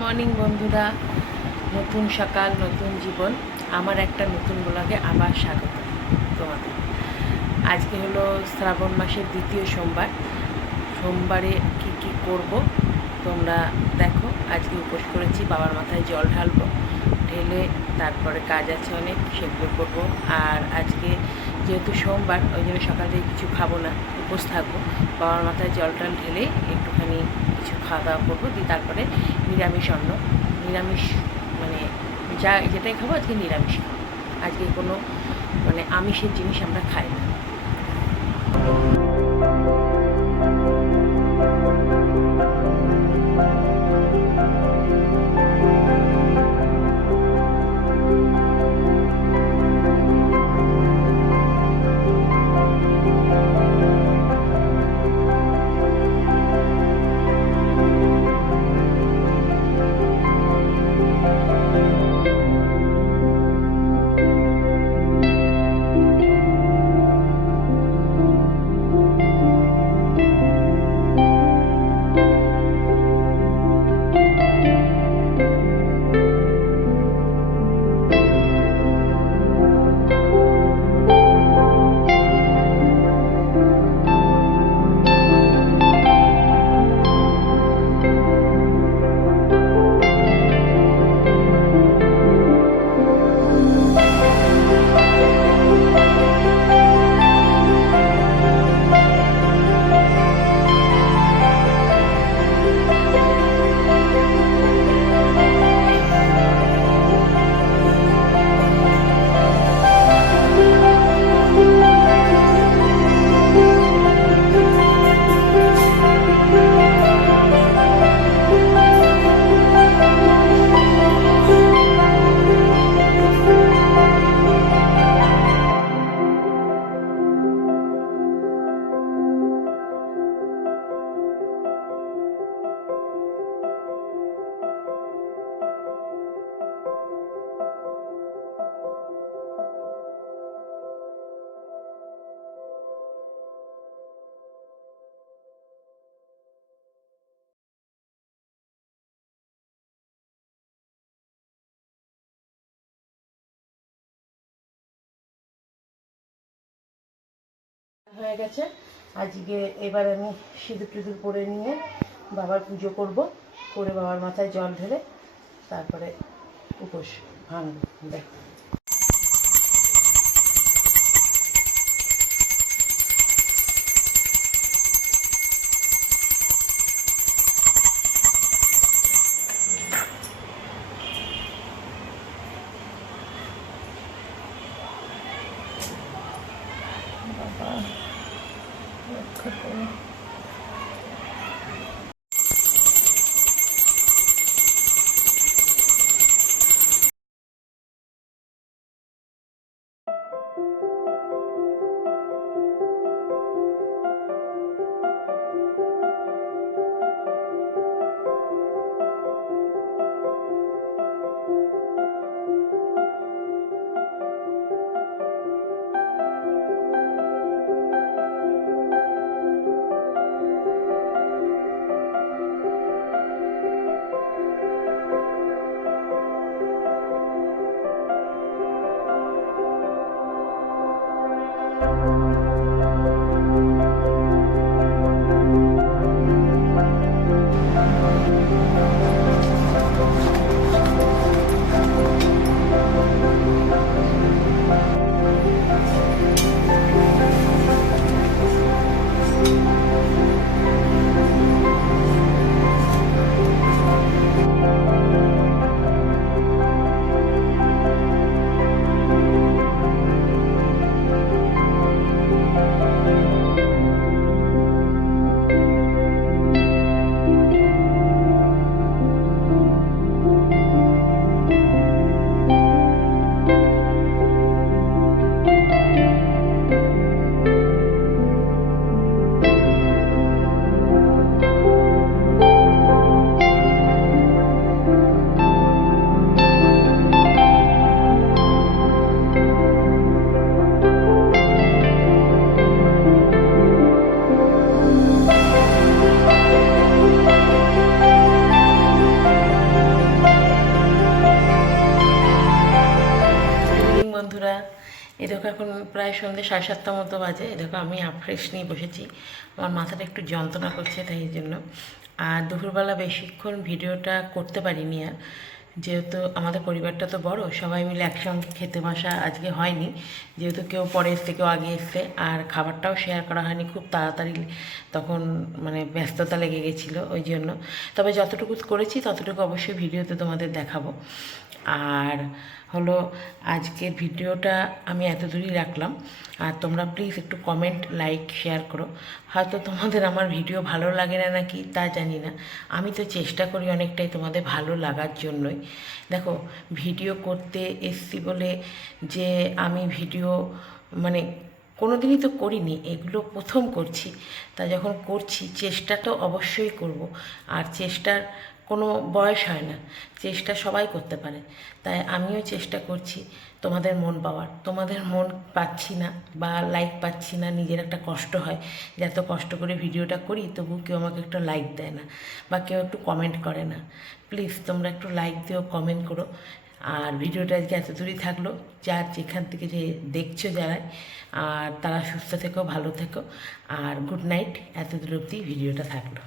Morning বন্ধুরা, নতুন সকাল নতুন জীবন। আমার একটা নতুন ব্লগে আবার স্বাগত তোমাদের। আজকে হলো শ্রাবণ মাসের দ্বিতীয় সোমবার। সোমবারে কি কি করব তোমরা দেখো। আজকে উপোস করেছি, বাবার মাথায় জল ঢালবো, ঢেলে তারপরে কাজ আছে অনেক, সেগুলো করবো। আর আজকে যেহেতু সোমবার, ওই জন্য সকাল থেকে কিছু খাবো না, উপোস থাকবো। বাবার মাথায় জল টল ঢেলে একটুখানি কিছু খাওয়া দাওয়া করবো, দিয়ে তারপরে নিরামিষ নিরামিষ মানে যেটাই খাবো আজকে নিরামিষ খাবো। আজকে কোনো আমিষের জিনিস আমরা খাই না। হয়ে গেছে। আজকে এবার আমি সিঁদুর টিঁদুর পরে নিয়ে বাবার পুজো করব, করে বাবার মাথায় জল ঢেলে তারপরে উপোস ভাঙব। দেখো বাবা রক্ষা করো। এই দেখো এখন প্রায় সন্ধ্যে 7:30 মতো বাজে। এই দেখো আমি ফ্রেশ নিয়ে বসেছি, আমার মাথাটা একটু যন্ত্রণা করছে তাই এই জন্য। আর দুপুরবেলা বেশিক্ষণ ভিডিওটা করতে পারিনি আর, যেহেতু আমাদের পরিবারটা তো বড়, সবাই মিলে একসঙ্গে খেতে বসা আজকে হয়নি, যেহেতু কেউ পরে এসছে কেউ আগে এসছে, আর খাবারটাও শেয়ার করা হয়নি খুব তাড়াতাড়ি, তখন মানে ব্যস্ততা লেগে গেছিলো ওই জন্য। তবে যতটুকু করেছি ততটুকু অবশ্যই ভিডিওতে তোমাদের দেখাবো। আর হলো আজকের ভিডিওটা আমি এত দূরই রাখলাম। আর তোমরা প্লিজ একটু কমেন্ট, লাইক, শেয়ার করো। হয়তো তোমাদের আমার ভিডিও ভালো লাগে না নাকি তা জানি না, আমি তো চেষ্টা করি অনেকটাই তোমাদের ভালো লাগার জন্যই। দেখো, ভিডিও করতে এসছি বলে যে আমি ভিডিও মানে কোনো দিনই তো করিনি, এগুলো প্রথম করছি। তা যখন করছি চেষ্টা তো অবশ্যই করব। আর চেষ্টার কোনো বয়স হয় না, চেষ্টা সবাই করতে পারে। তাই আমিও চেষ্টা করছি তোমাদের মন পাওয়ার। তোমাদের মন পাচ্ছি না বা লাইক পাচ্ছি না, নিজের একটা কষ্ট হয় যে এত কষ্ট করে ভিডিওটা করি তবু কেউ আমাকে একটু লাইক দেয় না বা কেউ একটু কমেন্ট করে না। প্লিজ তোমরা একটু লাইক দিও, কমেন্ট করো। আর ভিডিওটা আজকে এত দূরই থাকলো, যার যেখান থেকে যে দেখছো যারা, আর তারা সুস্থ থেকো, ভালো থেকো। আর গুড নাইট, এত দূর অবধি ভিডিওটা থাকলো।